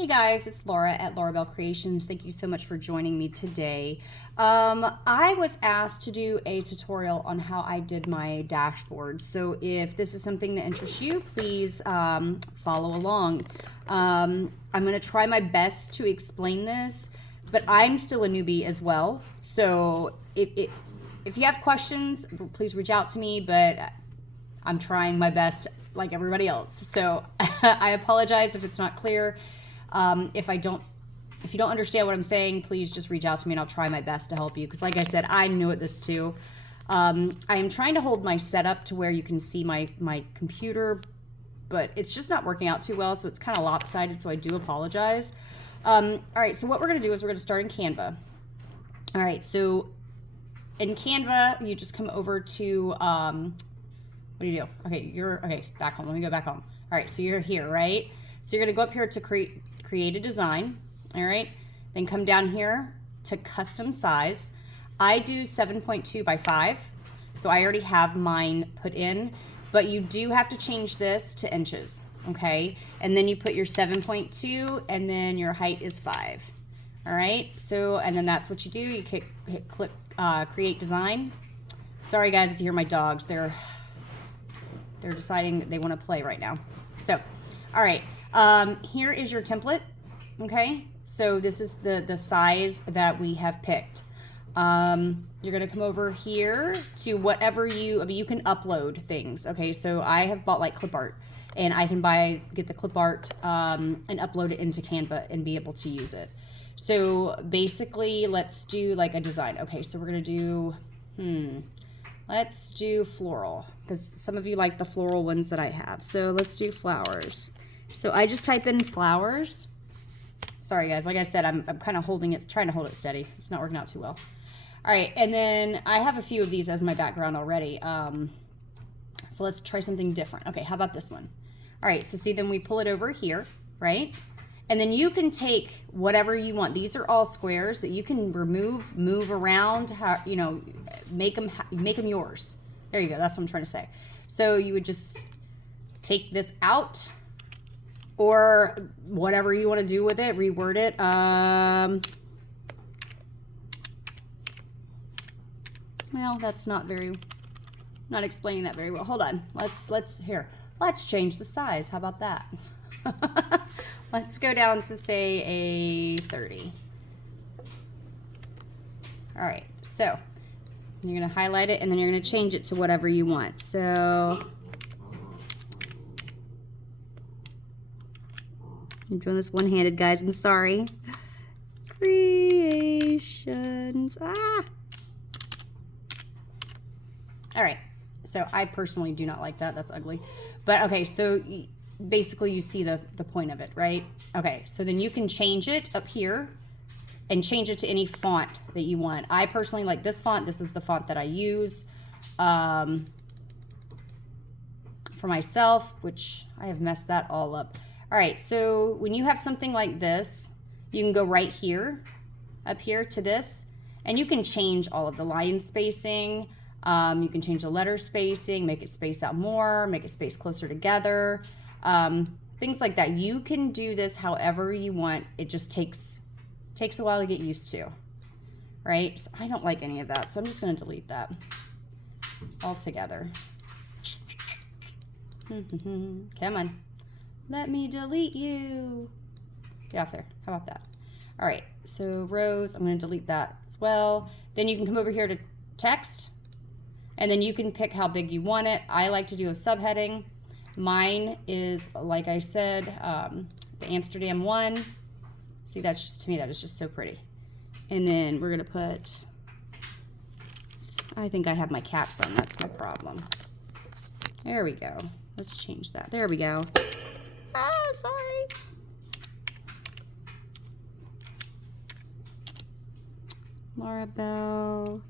Hey guys, it's Laura at Laura Bell Creations. Thank you so much for joining me today. I was asked to do a tutorial on how I did my dashboard. So if this is something that interests you, please follow along. I'm going to try my best to explain this, but I'm still a newbie as well. So if you have questions, please reach out to me, but I'm trying my best like everybody else. So I apologize if it's not clear. If you don't understand what I'm saying, please just reach out to me and I'll try my best to help you. Because like I said, I'm new at this too. I am trying to hold my setup to where you can see my computer, but it's just not working out too well. So it's kind of lopsided. So I do apologize. All right. So what we're going to do is we're going to start in Canva. All right. So in Canva, you just come over to, what do you do? Okay. Okay. Back home. Let me go back home. All right. So you're here, right? So you're going to go up here to create a design. All right. Then come down here to custom size. I do 7.2 by 5. So I already have mine put in, but you do have to change this to inches. Okay. And then you put your 7.2 and then your height is 5. All right. So, and then that's what you do. You hit click, create design. Sorry guys, if you hear my dogs, they're deciding that they want to play right now. So, all right. Here is your template. Okay. So this is the size that we have picked. You're going to come over here to whatever you can upload things. Okay. So I have bought like clip art and I can get the clip art, and upload it into Canva and be able to use it. So basically let's do like a design. Okay. So we're going to do, let's do floral because some of you like the floral ones that I have. So let's do flowers. So I just type in flowers. Sorry guys, like I said, I'm kind of trying to hold it steady. It's not working out too well. All right, and then I have a few of these as my background already. So let's try something different. Okay, how about this one? All right, so see, then we pull it over here, right? And then you can take whatever you want. These are all squares that you can move around, make them yours. There you go, that's what I'm trying to say. So you would just take this out, or whatever you want to do with it, reword it. Well, that's not explaining that very well. Hold on. Let's change the size. How about that? Let's go down to say a 30. All right. So you're going to highlight it and then you're going to change it to whatever you want. So I'm doing this one-handed, guys. I'm sorry. Creations. All right. So I personally do not like that. That's ugly. But okay, so basically you see the point of it, right? Okay, so then you can change it up here and change it to any font that you want. I personally like this font. This is the font that I use for myself, which I have messed that all up. All right, so when you have something like this, you can go right here, up here to this, and you can change all of the line spacing. You can change the letter spacing, make it space out more, make it space closer together, things like that. You can do this however you want. It just takes a while to get used to, right? So I don't like any of that, so I'm just going to delete that altogether. Come on. Let me delete you. Get off there. How about that? All right. So rows, I'm going to delete that as well. Then you can come over here to text, and then you can pick how big you want it. I like to do a subheading. Mine is, like I said, the Amsterdam one. See, that's just, to me, that is just so pretty. And then we're going to put, I think I have my caps on. That's my problem. There we go. Let's change that. There we go. Ah, sorry. Laura Bell.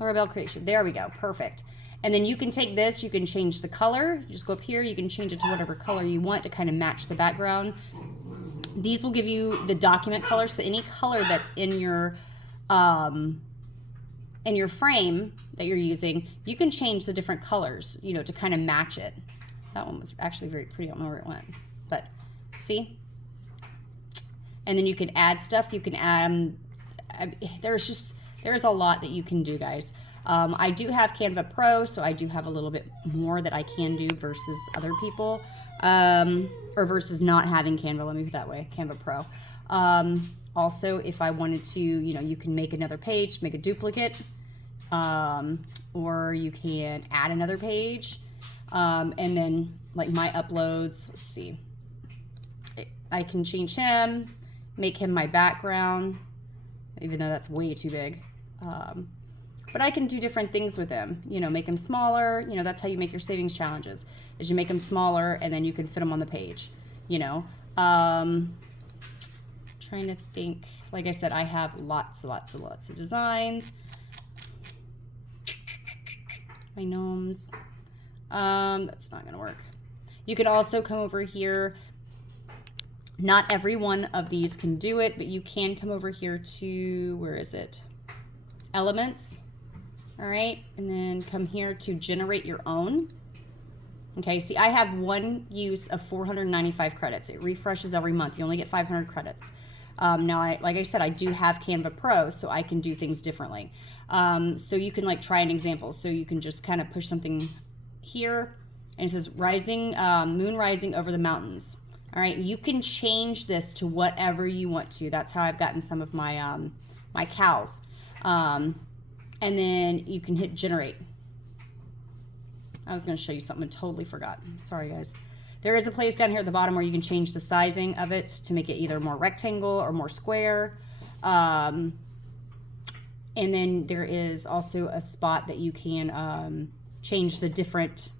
Laura Bell Creation. There we go. Perfect. And then you can take this, you can change the color. Just go up here. You can change it to whatever color you want to kind of match the background. These will give you the document color. So any color that's in your frame that you're using, you can change the different colors, to kind of match it. That one was actually very pretty. I don't know where it went, but see? And then you can add stuff. You can add, there's a lot that you can do, guys. I do have Canva Pro, so I do have a little bit more that I can do versus other people, or versus not having Canva. Let me put it that way, Canva Pro. Also, if I wanted to, you know, you can make another page, make a duplicate, or you can add another page. And then like my uploads, let's see, I can change him, make him my background, even though that's way too big. But I can do different things with him, you know, make him smaller. You know, that's how you make your savings challenges, is you make them smaller and then you can fit them on the page, you know. Trying to think, like I said, I have lots of designs. My gnomes. That's not gonna work. You could also come over here. Not every one of these can do it, but you can come over here to, where is it? Elements. All right, and then come here to generate your own. Okay, see, I have one use of 495 credits. It refreshes every month. You only get 500 credits. Now, like I said, I do have Canva Pro, so I can do things differently. So you can like try an example. So you can just kind of push something here, and it says rising, moon rising over the mountains. All right, you can change this to whatever you want to. That's how I've gotten some of my my cows. And then you can hit generate. I was going to show you something and totally forgot. Sorry, guys. There is a place down here at the bottom where you can change the sizing of it to make it either more rectangle or more square. And then there is also a spot that you can change the different,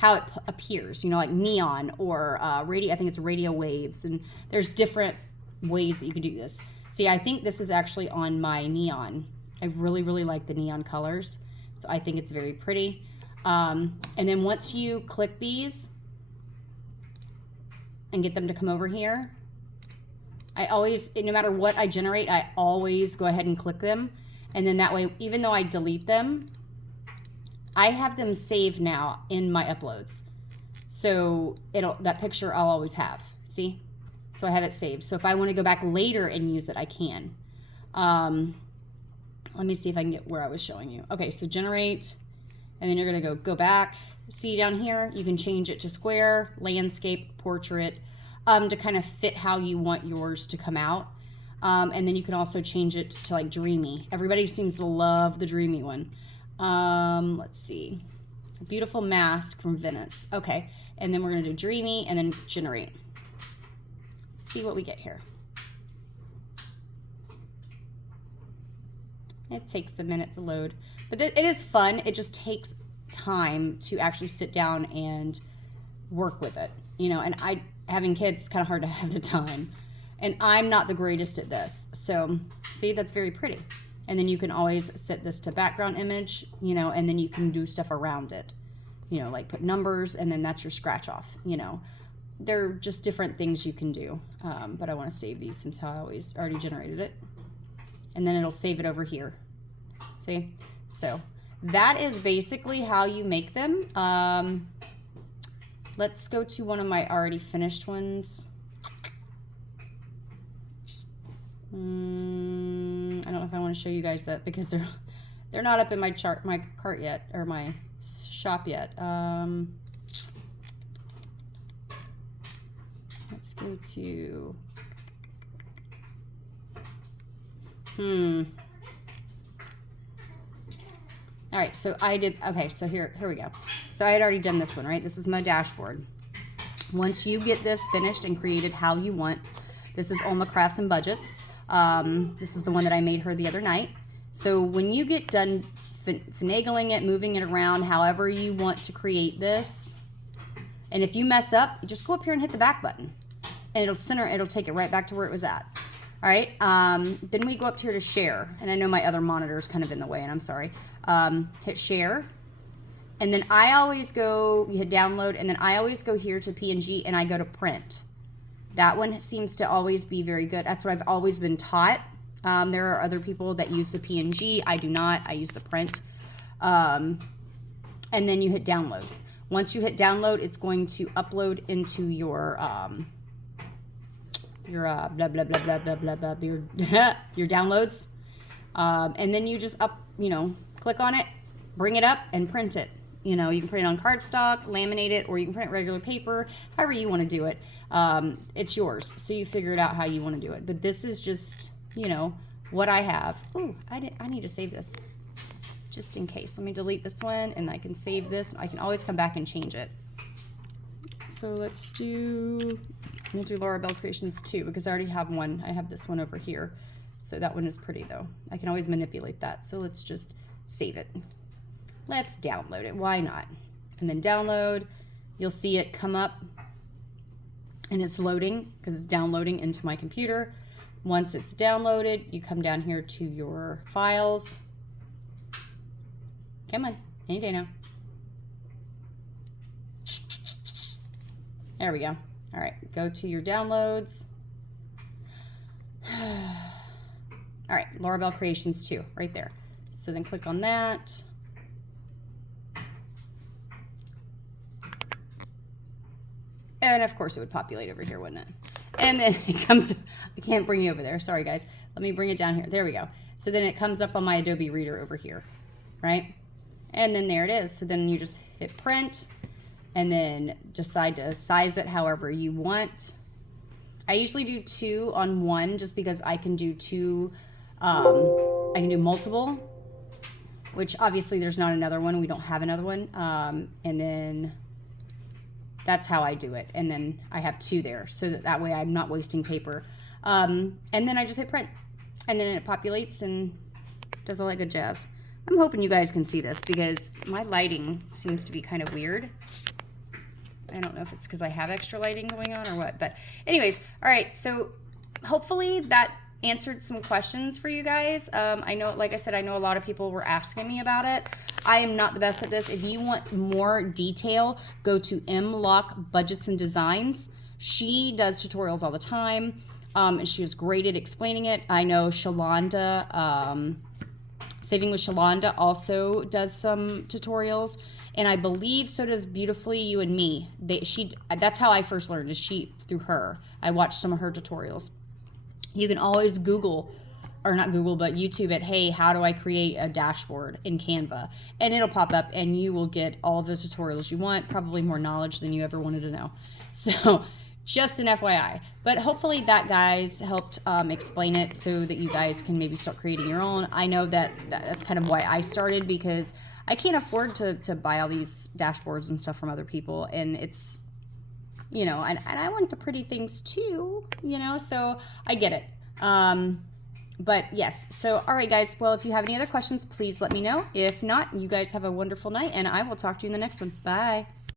how it appears, you know, like neon or radio. I think it's radio waves. And there's different ways that you can do this. See, I think this is actually on my neon. I really, really like the neon colors. So I think it's very pretty. And then once you click these and get them to come over here, I always, no matter what I generate, I always go ahead and click them. And then that way, even though I delete them, I have them saved now in my uploads. So that picture I'll always have, see? So I have it saved. So if I want to go back later and use it, I can. Let me see if I can get where I was showing you. Okay, so generate, and then you're gonna go back. See down here, you can change it to square, landscape, portrait, to kind of fit how you want yours to come out. And then you can also change it to like dreamy. Everybody seems to love the dreamy one. Let's see, a beautiful mask from Venice. Okay, and then we're gonna do dreamy and then generate. Let's see what we get here. It takes a minute to load, but it is fun. It just takes time to actually sit down and work with it, you know, and having kids, it's kind of hard to have the time, and I'm not the greatest at this. So see, that's very pretty. And then you can always set this to background image, you know, and then you can do stuff around it, you know, like put numbers, and then that's your scratch off, you know. They're just different things you can do. But I want to save these since I already generated it. And then it'll save it over here. See? So that is basically how you make them. Let's go to one of my already finished ones. I don't know if I want to show you guys that because they're not up in my cart yet, or my shop yet. Let's go to all right, so I did, okay, so here we go. So I had already done this one, right? This is my dashboard. Once you get this finished and created how you want, this is Alma Crafts and Budgets. This is the one that I made her the other night. So when you get done finagling it, moving it around, however you want to create this, and if you mess up, you just go up here and hit the back button, and it'll take it right back to where it was at. All right, then we go up here to share, and I know my other monitor is kind of in the way, and I'm sorry. Hit share, and then I always go, you hit download, and then I always go here to PNG, and I go to print. That one seems to always be very good. That's what I've always been taught. There are other people that use the PNG. I do not. I use the print. And then you hit download. Once you hit download, it's going to upload into your blah blah blah blah blah blah blah your your downloads, and then you just click on it, bring it up, and print it. You can print it on cardstock, laminate it, or you can print regular paper, however you want to do it. It's yours, so you figure it out how you want to do it. But this is just, what I have. Ooh, I need to save this, just in case. Let me delete this one, and I can save this. I can always come back and change it. So we'll do Laura Bell Creations 2, because I already have one. I have this one over here. So that one is pretty, though. I can always manipulate that. So let's just save it. Let's download it. Why not? And then download. You'll see it come up, and it's loading because it's downloading into my computer. Once it's downloaded, you come down here to your files. Come on, any day now. There we go. All right, go to your downloads. All right, Laura Bell Creations 2, right there. So then click on that. And of course it would populate over here, wouldn't it? And then it comes, I can't bring you over there. Sorry guys. Let me bring it down here. There we go. So then it comes up on my Adobe Reader over here, right? And then there it is. So then you just hit print and then decide to size it however you want. I usually do 2 on 1 just because I can do 2, I can do multiple, which obviously there's not another one. We don't have another one. And then that's how I do it. And then I have 2 there so that way I'm not wasting paper. And then I just hit print and then it populates and does all that good jazz. I'm hoping you guys can see this because my lighting seems to be kind of weird. I don't know if it's because I have extra lighting going on or what, but anyways, all right. So hopefully that answered some questions for you guys. I know, like I said, I know a lot of people were asking me about it. I am not the best at this. If you want more detail, go to M-Lock Budgets and Designs. She does tutorials all the time, and she is great at explaining it. I know Shalonda, Saving with Shalonda also does some tutorials, and I believe so does Beautifully You and Me. That's how I first learned, is through her. I watched some of her tutorials. You can always Google, or not Google, but YouTube it, hey, how do I create a dashboard in Canva? And it'll pop up and you will get all of the tutorials you want, probably more knowledge than you ever wanted to know. So just an FYI. But hopefully that, guys, helped explain it so that you guys can maybe start creating your own. I know that's kind of why I started, because I can't afford to buy all these dashboards and stuff from other people. And it's, and I want the pretty things too, so I get it. But yes, so all right, guys. Well, if you have any other questions, please let me know. If not, you guys have a wonderful night, and I will talk to you in the next one. Bye.